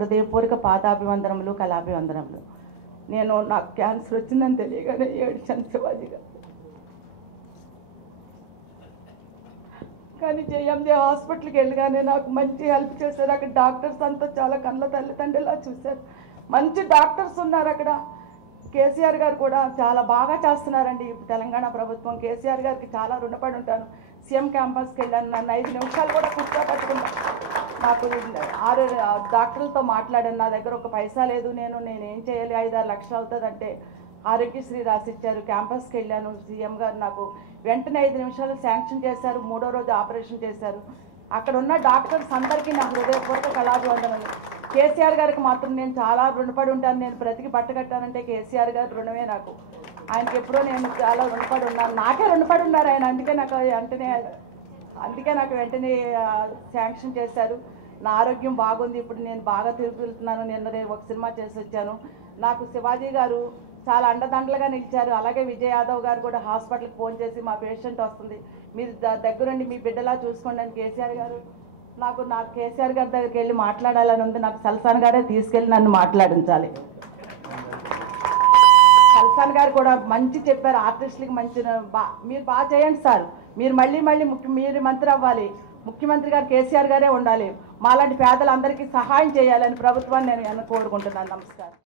హృదయపూర్వక పాదాభివందనములు కళాభివందనములు. నాకు క్యాన్సర్ వచ్చిందని తెలియగానే ఏడ్చాను శివాజీ గారు. కానీ జేఎంజే హాస్పిటల్కి వెళ్ళగానే నాకు మంచి హెల్ప్ చేశారు. అక్కడ డాక్టర్స్ అంతా చాలా కళ్ళ తల్లిదండ్రులా చూశారు. మంచి డాక్టర్స్ ఉన్నారు అక్కడ. కేసీఆర్ గారు కూడా చాలా బాగా చేస్తున్నారండి తెలంగాణ ప్రభుత్వం. కేసీఆర్ గారికి చాలా రుణపడి ఉంటాను. సీఎం క్యాంపస్కి వెళ్ళాను, నన్ను 5 నిమిషాలు కూడా కూర్చోబెట్టుకున్నాను. నాకు 6 డాక్టర్లతో మాట్లాడాను. నా దగ్గర ఒక పైసా లేదు, నేను ఏం చేయాలి, 5-6 లక్షలు అవుతుందంటే ఆరోగ్యశ్రీ రాసిచ్చారు. క్యాంపస్కి వెళ్ళాను. సీఎం గారు నాకు వెంటనే 5 నిమిషాలు శాంక్షన్ చేశారు. 3వ రోజు ఆపరేషన్ చేశారు. అక్కడ ఉన్న డాక్టర్స్ అందరికీ నా హృదయపూర్వక కళాభివందనలు. కేసీఆర్ గారికి మాత్రం నేను చాలా రుణపడి ఉంటాను. నేను బ్రతికి బట్టకట్టానంటే కేసీఆర్ గారు రుణమే నాకు. ఆయనకి ఎప్పుడో నేను చాలా రుణపడి ఉన్నాను. నాకే రుణపడి ఉన్నారు ఆయన. అందుకే నాకు వెంటనే శాంక్షన్ చేశారు. నా ఆరోగ్యం బాగుంది. ఇప్పుడు నేను బాగా తిరుగుతున్నాను. నేను ఒక సినిమా చేసి వచ్చాను. నాకు శివాజీ గారు చాలా అండదండలుగా నిలిచారు. అలాగే విజయ్ యాదవ్ గారు కూడా హాస్పిటల్కి ఫోన్ చేసి మా పేషెంట్ వస్తుంది, మీరు దగ్గరుండి మీ బిడ్డలా చూసుకోండి అని కేసీఆర్ గారు నాకు కేసీఆర్ గారి దగ్గరికి వెళ్ళి మాట్లాడాలని ఉంది. నాకు సల్సాన్ గారే తీసుకెళ్ళి నన్ను మాట్లాడించాలి. సల్సాన్ గారు కూడా మంచి చెప్పారు. ఆర్టిస్టులకి మంచి మీరు బాగా చేయండి సార్, మీరు మళ్ళీ మీరు మంత్రి అవ్వాలి, ముఖ్యమంత్రి గారు కేసీఆర్ గారే ఉండాలి, మాలాంటి పేదలందరికీ సహాయం చేయాలని ప్రభుత్వాన్ని నేను కోరుకుంటున్నాను. నమస్కారం.